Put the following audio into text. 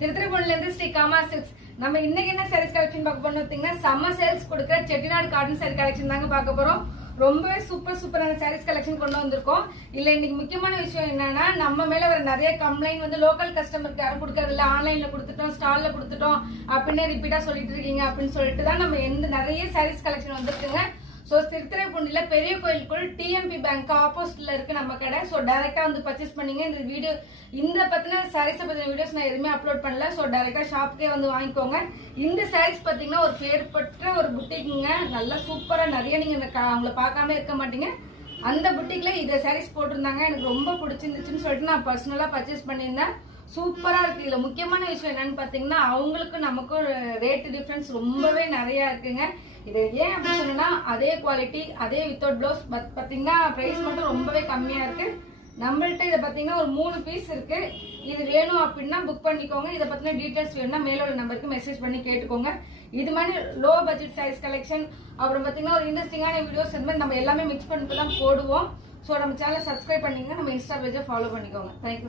திருத்துறைப்பூண்டில இருந்து Sri gamma silks. நம்ம இன்னைக்கு என்ன சாரீஸ் கலெக்ஷன் பார்க்க போறோம் பாத்தீங்கன்னா, சம்மர் சேல்ஸ் கொடுக்குற செட்டிநாடு காட்டன் சாரி கலெக்ஷன் தாங்க பார்க்க போறோம். ரொம்பவே சூப்பரான சாரீஸ் கலெக்ஷன் கொண்டு வந்திருக்கோம். இல்ல இன்னைக்கு முக்கியமான விஷயம் என்னன்னா, நம்ம மேல வர நிறைய கம்ப்ளைண்ட் வந்து லோக்கல் கஸ்டமருக்கு யாரும் கொடுக்கறது இல்ல, ஆன்லைன்ல கொடுத்துட்டோம், ஸ்டால்ல கொடுத்துட்டோம் அப்படின்னு ரிப்பீட்டா சொல்லிட்டு இருக்கீங்க அப்படின்னு சொல்லிட்டு தான் நம்ம நிறைய சாரீஸ் கலெக்ஷன் வந்திருக்குங்க. ஸோ திருத்துறைப்பூண்டில பெரிய கோயிலுக்குள் டிஎம்பி பேங்க் ஆப்போசிட்ல இருக்கு நம்ம கடை. ஸோ டைரக்டா வந்து பர்ச்சேஸ் பண்ணீங்க. இந்த வீடியோ இந்த பத்தின சாரீஸ் பத்தின வீடியோஸ் நான் எதுவுமே அப்லோட் பண்ணல. ஸோ டைரக்டா ஷாப்க்கே வந்து வாங்கிக்கோங்க. இந்த சாரீஸ் பாத்தீங்கன்னா ஒரு பேர் பெற்ற ஒரு புட்டிக்குங்க. நல்லா சூப்பரா நிறைய நீங்க அவங்கள பார்க்காம இருக்க மாட்டீங்க. அந்த புட்டிக்ல இந்த சாரீஸ் போட்டிருந்தாங்க. எனக்கு ரொம்ப பிடிச்சிருந்துச்சுன்னு சொல்லிட்டு நான் பர்சனலா பர்ச்சேஸ் பண்ணியிருந்தேன். சூப்பரா இருக்கு. இதுல முக்கியமான விஷயம் என்னன்னு பாத்தீங்கன்னா, அவங்களுக்கு நமக்கும் ரேட் டிஃபரன்ஸ் ரொம்பவே நிறைய இருக்குங்க. இது ஏன் அப்படி சொன்னா, அதே குவாலிட்டி அதே வித்தவுட் பிளவுஸ் பாத்தீங்கன்னா பிரைஸ் மட்டும் ரொம்பவே கம்மியா இருக்கு. நம்மள்ட்ட இதை பாத்தீங்கன்னா ஒரு 3 பீஸ் இருக்கு. இது வேணும் அப்படின்னா புக் பண்ணிக்கோங்க. இதை பத்தின டீடைல்ஸ் வேணும்னா மேலோட நம்பருக்கு மெசேஜ் பண்ணி கேட்டுக்கோங்க. இது மாதிரி லோ பட்ஜெட் சாரீஸ் கலெக்ஷன், அப்புறம் பாத்தீங்கன்னா ஒரு இன்ட்ரெஸ்டிங்கான வீடியோஸ் இந்த மாதிரி நம்ம எல்லாமே மிக்ஸ் பண்ணிட்டு தான் போடுவோம். ஸோ நம்ம சேனலை சப்ஸ்கிரைப் பண்ணிங்க, நம்ம இன்ஸ்டா பேஜை ஃபாலோ பண்ணிக்கோங்க. தேங்க்யூ.